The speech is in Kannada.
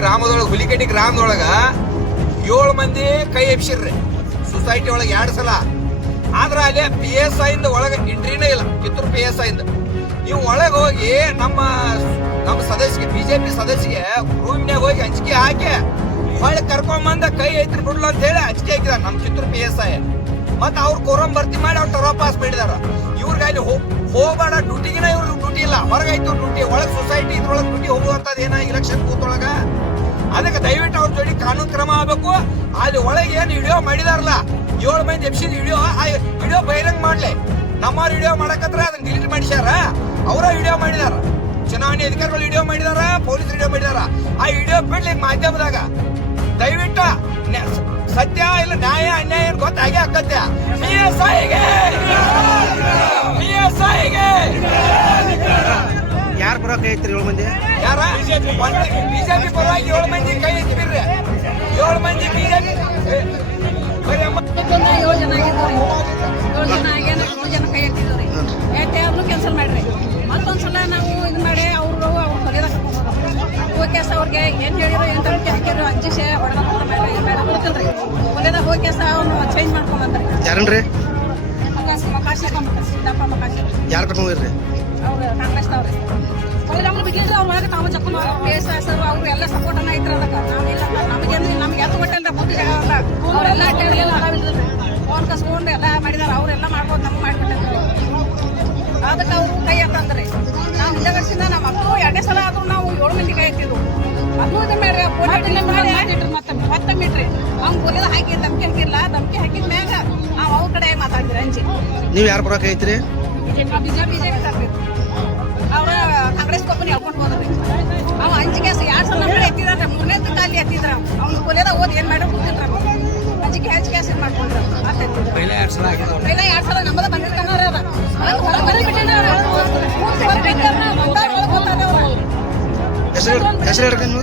ಗ್ರಾಮದೊಳಗ ಹುಲಿಕಟ್ಟಿ ಗ್ರಾಮದೊಳಗ ಏಳು ಮಂದಿ ಕೈ ಎಬ್ಸಿರ್ರಿ. ಸೊಸೈಟಿ ಒಳಗೆ ಎರಡು ಸಲ. ಆದ್ರೆ ಅಲ್ಲಿ ಪಿ ಎಸ್ ಐ ಇಂದ ಒಳಗೆ ಎಂಟ್ರಿನೇ ಇಲ್ಲ, ಕಿತ್ತೂರು ಪಿ ಎಸ್ ಐ ಇಂದ. ಇವ್ ಒಳಗೆ ಹೋಗಿ ನಮ್ಮ ನಮ್ಮ ಸದಸ್ಯಗೆ ಬಿಜೆಪಿ ಸದಸ್ಯಗೆ ರೂಮ್ನಾಗ ಹೋಗಿ ಹಂಚಿಕೆ ಹಾಕಿ, ಹೊಳ್ಳಿ ಕರ್ಕೊಂಬಂದ ಕೈ ಐತ್ರಿ ಬಿಡ್ಲು ಅಂತ ಹೇಳಿ ಹಂಚಿಕೆ ಹಾಕಿದ ನಮ್ಮ ಕಿತ್ತೂರು ಪಿ ಎಸ್ ಐ ಮತ್ತೆ ಅವ್ರು ಕೊರಂ ಭರ್ತಿ ಮಾಡಿ ಅವ್ರು ಟರೋ ಪಾಸ್ ಮಾಡಿದಾರ. ಇವ್ರಿಗೆ ಅಲ್ಲಿ ಹೋಗ್ಬೇಡ, ಡ್ಯೂಟಿಗಿನ ಇವ್ರಿಗೆ ಡ್ಯೂಟಿ ಇಲ್ಲ. ಹೊರಗಾಯ್ತು ಡ್ಯೂಟಿ, ಒಳಗೆ ಸೊಸೈಟಿ ಇದ್ರೊಳಗೆ ಡ್ಯೂಟಿ ಹೋಗುವಂಥದ್ದು ಏನ ಇಲೆಕ್ಷನ್ ಕೂತೊಳಗ ಅದಕ್ಕೆ ದಯವಿಟ್ಟು ಅವ್ರ ಜೋಡಿ ಕಾನೂನು ಕ್ರಮ ಆಗ್ಬೇಕು. ಅಲ್ಲಿ ಒಳಗೆ ಏನು ವಿಡಿಯೋ ಮಾಡಿದಾರಲ್ಲ, ಏಳು ಮಂದಿ ಎಪ್ಸಿದ ವಿಡಿಯೋ ಆ ವಿಡಿಯೋ ಬಹಿರಂಗ ಮಾಡ್ಲಿ. ನಮ್ಮವ್ರು ವಿಡಿಯೋ ಮಾಡಕತ್ರ ಅದನ್ನ ಡಿಲೀಟ್ ಮಾಡಿಸ್ಯಾರ. ಅವರ ವಿಡಿಯೋ ಮಾಡಿದಾರ. ಚುನಾವಣೆ ಅಧಿಕಾರಿಗಳು ವಿಡಿಯೋ ಮಾಡಿದಾರ ಪೊಲೀಸ್ ವಿಡಿಯೋ ಮಾಡಿದಾರ. ಆ ವಿಡಿಯೋ ಬಿಡ್ಲಿ ಮಾಧ್ಯಮದಾಗ. ದಯವಿಟ್ಟು ಸತ್ಯ ಇಲ್ಲ ನ್ಯಾಯ, ಅನ್ಯಾಯ ಏನ್ ಗೊತ್ತಾಗೇ ಆಕತ್ತೆ ಪಿ ಎಸ್ ಎಸ್ ಯಾರು ಬರೋಕೆ ಐತ್ರಿ ಏಳು ಮಂದಿ? ಯಾರ? ಬಿಜೆಪಿ ಪರವಾಗಿ ಏಳು ಮಂದಿ ಕೈ ಎತ್ತಿಬಿಡ್ರಿ. ಏಳು ಮಂದಿ ಬಿಜೆಪಿ ಏಳು ಜನ ಆಗಿದ್ದಾರೆ ಏಳು ಜನ ಆಗ್ಯಾನ ಏಳು ಜನ ಕೈ ಎತ್ತಿದ್ರಿ ಎತ್ತಿ ಅವ್ರನ್ನು ಕ್ಯಾನ್ಸಲ್ ಮಾಡ್ರಿ. ಮತ್ತೊಂದ್ಸಲ ನಾವು ಇದು ಮಾಡಿ ಅವರು ಅವ್ರು ಹೊಲಿದಾಗ ಹೋಗಿ ಅವ್ರಿಗೆ ಏನು ಹೇಳಿರೋ ಏನು ತರಕ್ಕೆ ಹಾಕಿರೋ ಅಂಜಿಸೆ ಹೊಡೆದ ಮಾಡಿ ಬೇಡ ಗೊತ್ತಿಲ್ರಿ ಹೊಲಿದಾಗ ಅವನು ಚೇಂಜ್ ಮಾಡ್ಕೊಂಬಂದ್ರಿ. ಯಾರನ್ರಿ? ಮಕಾಸಿ ಮಕಾಸಿ ಸಿದ್ದಪ್ಪ ಮಕಾಸಿ ಯಾರು ಕರ್ಕೊಂಡ್ ಹೋಗಿರ್ರಿ ಅವ್ರು ಕಾಂಗ್ರೆಸ್ನವ್ರಿ. ಹೊಲಿದ ಅವ್ರು ಒಳಗೆ ತಾವು ಜಪ್ಪ ಸರ್ ಅವ್ರು ಎಲ್ಲ ಸಪೋರ್ಟ್ ಅನ್ನ ಐತ್ರ ಅದಕ್ಕೆ ನಾವಿಲ್ಲ. ನಮಗೇನು ನಮ್ಗೆ ಎತ್ತು ಕೊಟ್ಟಲ್ಲ ಬುದ್ಧಿ ಜಾಗ ಅಲ್ಲ. ಅವರೆಲ್ಲ ಅಡ್ಡಾಡಿಲ್ಲ ಅದಾವಿಲ್ರಿ ಫೋನ್ ಕಸ್ಕೊಂಡು ಎಲ್ಲ ಮಾಡಿದಾರೆ. ಅವರೆಲ್ಲ ಮಾಡ್ಬೋದು ನಮ್ಗೆ ಮಾಡ್ಬಿಟ್ಟಿದ್ರು ಅದಕ್ಕೆ ಅವರು ಕೈ ಎತ್ತಂದ್ರಿ. ನಾವು ಹಿಂದೆ ವರ್ಷದಿಂದ ನಮ್ಮ ಮಕ್ಕಳು ಎರಡನೇ ಸಲ ಆದ್ರೂ ನಾವು ಏಳು ಮಂದಿ ಕೈ ಅದು ಅದನ್ನೂ ಇದು ಮಾಡ್ರಿ ಪೊಲೀಸ್ ಮಾಡಿ. ಮತ್ತೆ. ಮತ್ತೆ ಬಿಟ್ರಿ. ಅವ್ನು ಪೊಲೀಸ್ ಹಾಕಿ ಧಮಕಿ ಹಾಕಿಲ್ಲ ಧಮಕಿ ಹಾಕಿದ ಮ್ಯಾಗ ನಾವು ಅವ್ರ ಕಡೆ ಮಾತಾಡಿದ್ರಿ ಅಂಜಿ. ನೀವು ಯಾರು ಬರೋಕೆ ಐತ್ರಿ ಬಿಜೆಪಿ ಬಿಜೆಪಿ ತರ್ಬೇಕು ಎತ್ತಿದ್ರ ಅವ್ನು ಕೊಲೆದ ಓದ್ ಏನ್ ಮಾಡೋ ಗೊತ್ತಿಲ್ಲ ಅಂಜಿಕೆ ಹಂಚಿಕೆ ಇದು ಮಾಡ್ಕೊಂಡ್ರ ಪೈಲ ಎರಡು ಸಲ ಪೈಲ ಎರಡ್ ಸಲ ನಮ್ಮದ ಬಂದಿರ್ತಾರ ಅದ ಹೊರಗೆ ಹೆಸರು ಹೆಸರು ಹೇಳ್ಕೊಂಡು